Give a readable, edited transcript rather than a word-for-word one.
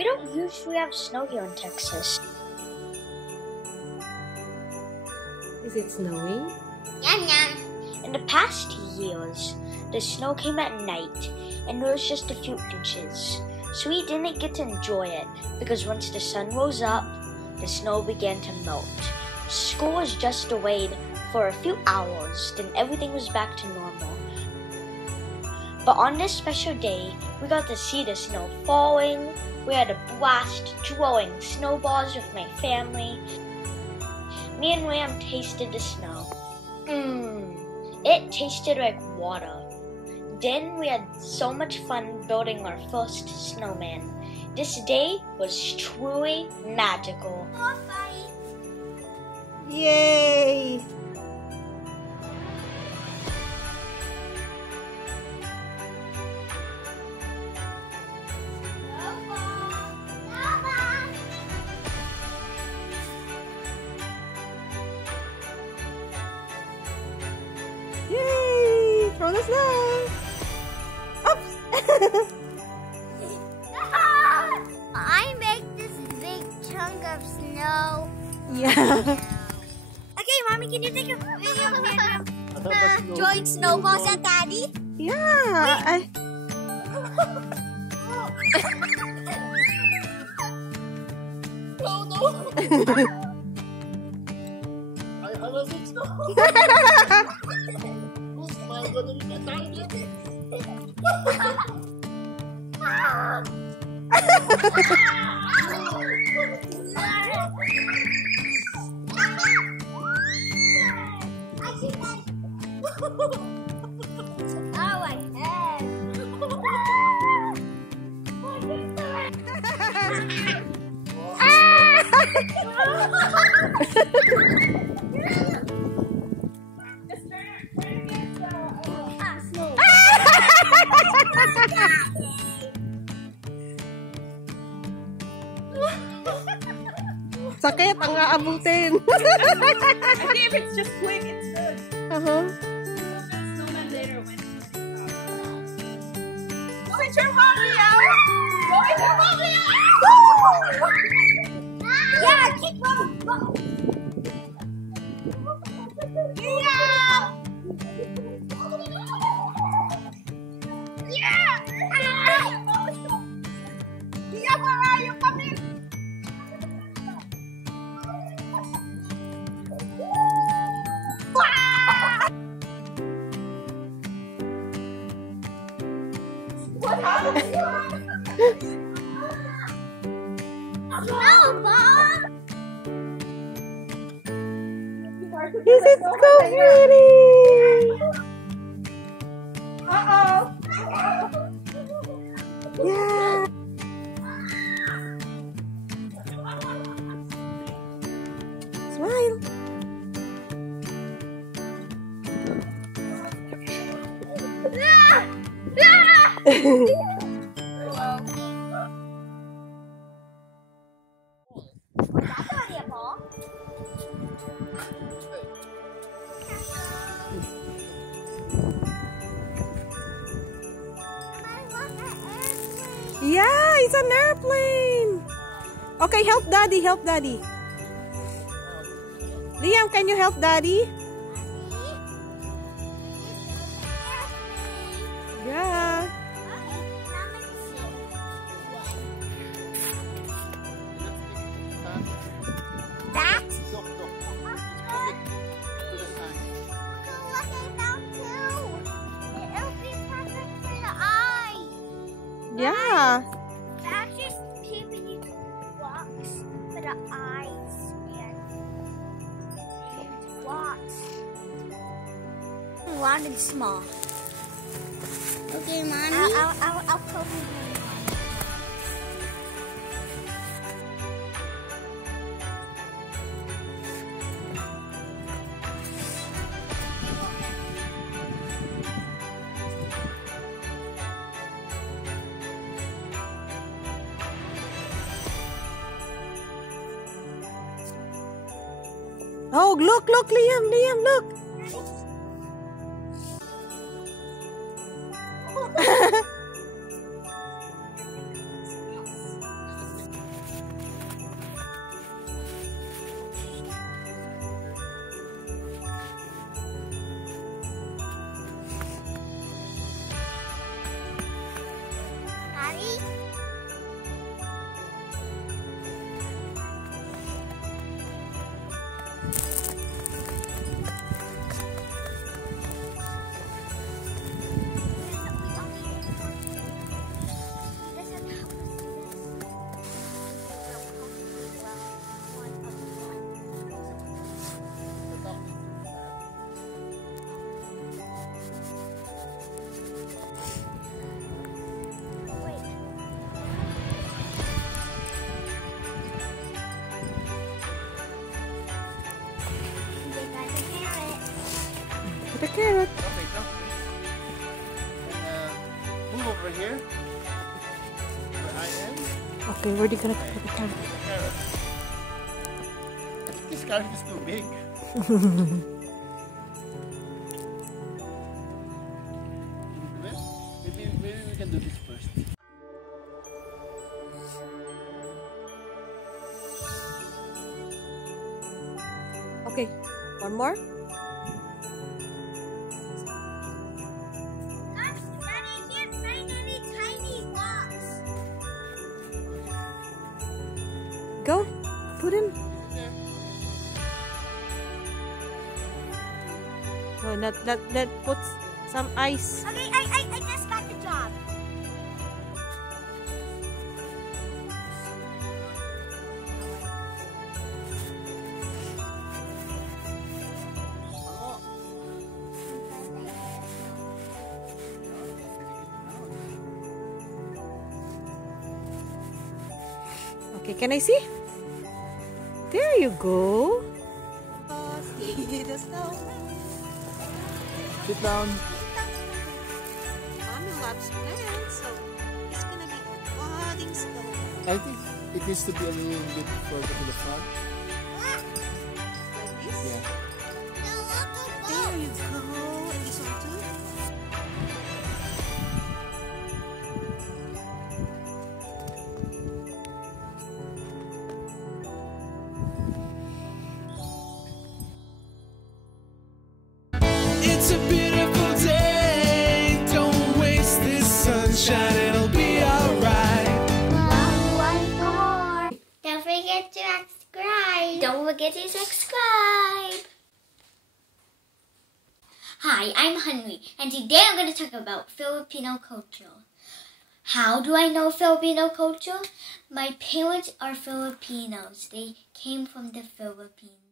We don't usually have snow here in Texas. Is it snowing? Yum yum. In the past years, the snow came at night and there was just a few inches. So we didn't get to enjoy it because once the sun rose up, the snow began to melt. School was just delayed for a few hours, then everything was back to normal. But on this special day, we got to see the snow falling. We had a blast throwing snowballs with my family. Me and Liam tasted the snow. It tasted like water. Then we had so much fun building our first snowman. This day was truly magical. Yay! Yay! Throw the snow! Oops! I make this big chunk of snow. Yeah. Okay, Mommy, can you take a video throwing snowballs at Daddy? Yeah. Oh no! I have a big snow. Who's my gonna be my target? Oh, my head! Sakit ang aabutin. I think if it's just quick, it's good. Snowman later when. Go with your mommy, Al! Go with your mommy, Al! Yeah, keep going! Yeah! Yeah! Yeah, where are you? Come here! What happened? Snowball! This is so pretty! Uh-oh! Yeah! Smile! Yeah, it's an airplane. Okay, help Daddy, help Daddy. Liam, can you help Daddy? Yeah. That? Look. It'll be perfect for the eye. Yeah. That's just keeping blocks for the eyes and blocks. Long and small. Okay, Mommy. I'll cover you. Oh, look, Liam, look. carrot. Okay, come. And move over here. Where I am. Okay, where are you gonna put the carrot? Carrot. I think this carrot is too big. Maybe we can do this first. Okay, one more. Daddy, I can't find any tiny rocks. Go, put him. No, not that. Put some ice. Okay, I just got the job. Okay, can I see? There you go. The snowman. Sit down. Mommy loves plants, so it's gonna be a budding snowman. I think it needs to be a little bit further to the front. Like this? Yeah. There you go. And this one too. It's a beautiful day. Don't waste this sunshine, it'll be alright. One more. Don't forget to subscribe. Don't forget to subscribe. Hi, I'm Huntley, and today I'm going to talk about Filipino culture. How do I know Filipino culture? My parents are Filipinos. They came from the Philippines.